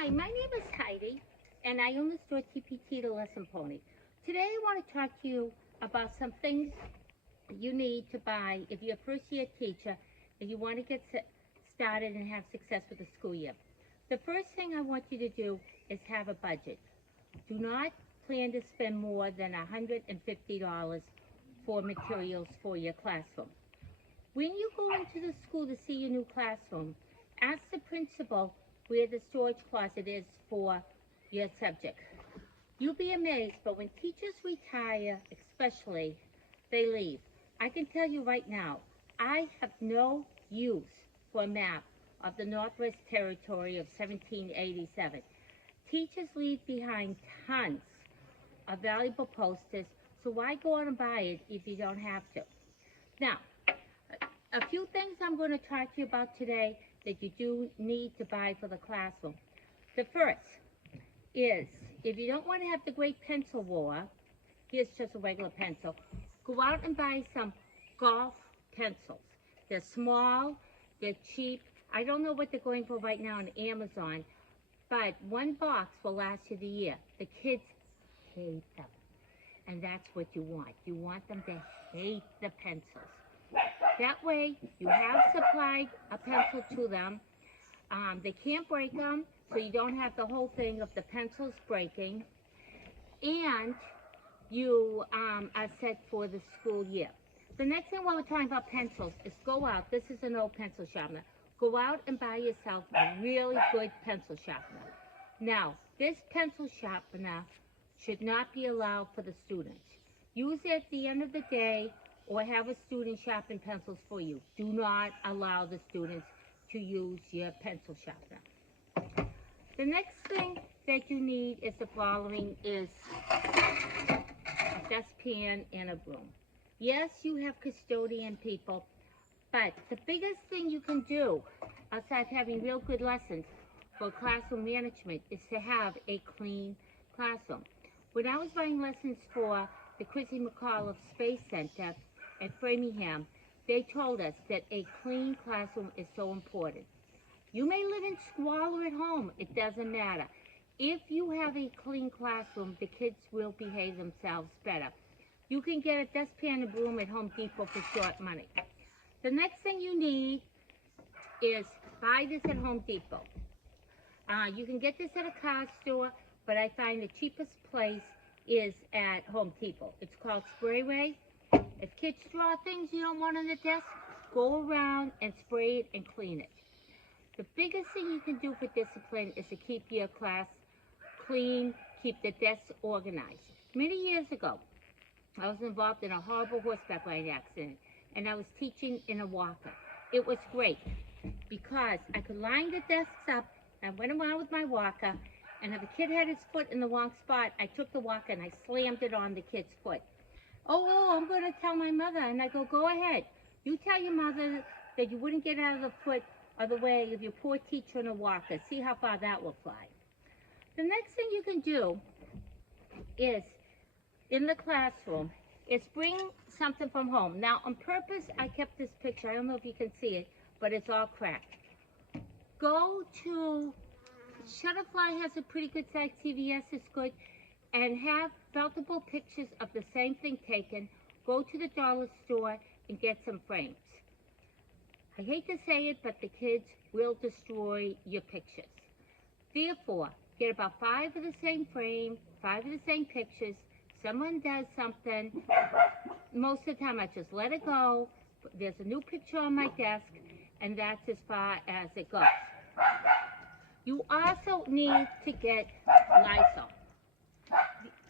Hi, my name is Heidi, and I own the store TPT, the Lesson Pony. Today I want to talk to you about some things you need to buy if you're a first-year teacher and you want to get started and have success with the school year. The first thing I want you to do is have a budget. Do not plan to spend more than $150 for materials for your classroom. When you go into the school to see your new classroom, ask the principal where the storage closet is for your subject. You'll be amazed, but when teachers retire, especially, they leave. I can tell you right now, I have no use for a map of the Northwest Territory of 1787. Teachers leave behind tons of valuable posters, so why go out and buy it if you don't have to? Now, a few things I'm going to talk to you about today that you do need to buy for the classroom. The first is, if you don't want to have the great pencil war, here's just a regular pencil, go out and buy some golf pencils. They're small, they're cheap. I don't know what they're going for right now on Amazon, but one box will last you the year. The kids hate them, and that's what you want. You want them to hate the pencils. That way, you have supplied a pencil to them. They can't break them, so you don't have the whole thing of the pencils breaking. And you are set for the school year. The next thing while we're talking about pencils is go out. This is an old pencil sharpener. Go out and buy yourself a really good pencil sharpener. Now, this pencil sharpener should not be allowed for the students. Use it at the end of the day, or have a student sharpen pencils for you. Do not allow the students to use your pencil sharpener. The next thing that you need is the following, is a dustpan and a broom. Yes, you have custodian people, but the biggest thing you can do outside having real good lessons for classroom management is to have a clean classroom. When I was buying lessons for the Chrissy McAuliffe Space Center at Framingham, they told us that a clean classroom is so important. You may live in squalor at home, it doesn't matter. If you have a clean classroom, the kids will behave themselves better. You can get a dustpan and broom at Home Depot for short money. The next thing you need is buy this at Home Depot. You can get this at a car store, but I find the cheapest place is at Home Depot. It's called Spray Ray. If kids draw things you don't want on the desk, go around and spray it and clean it. The biggest thing you can do for discipline is to keep your class clean, keep the desks organized. Many years ago, I was involved in a horrible horseback riding accident, and I was teaching in a walker. It was great because I could line the desks up. I went around with my walker, and if a kid had his foot in the wrong spot, I took the walker and I slammed it on the kid's foot. Oh, I'm going to tell my mother. And I go ahead. You tell your mother that you wouldn't get out of the foot of the way of your poor teacher in a walker. See how far that will fly. The next thing you can do is, in the classroom, is bring something from home. Now, on purpose, I kept this picture. I don't know if you can see it, but it's all cracked. Go to, Shutterfly has a pretty good site. CVS is good. And have multiple pictures of the same thing taken. Go to the dollar store and get some frames. I hate to say it, but the kids will destroy your pictures. Therefore, get about 5 of the same frame, 5 of the same pictures. Someone does something, most of the time I just let it go. There's a new picture on my desk, and that's as far as it goes. You also need to get Lysol.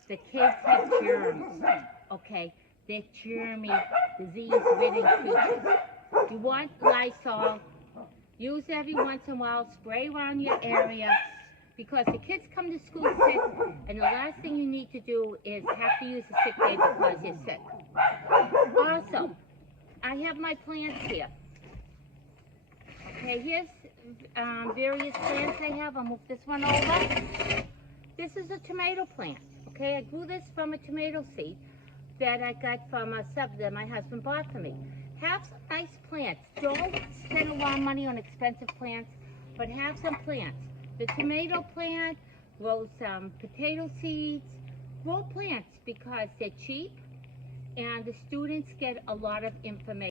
The kids have germs, okay? They're germy, disease-ridden creatures. You want Lysol. Use it every once in a while. Spray around your area, because the kids come to school sick, and the last thing you need to do is have to use a sick day because you're sick. Also, I have my plants here. Okay, here's various plants I have. I'll move this one over. This is a tomato plant. Okay, I grew this from a tomato seed that I got from a sub that my husband bought for me. Have some nice plants. Don't spend a lot of money on expensive plants, but have some plants. the tomato plant, grow some potato seeds, grow plants because they're cheap and the students get a lot of information.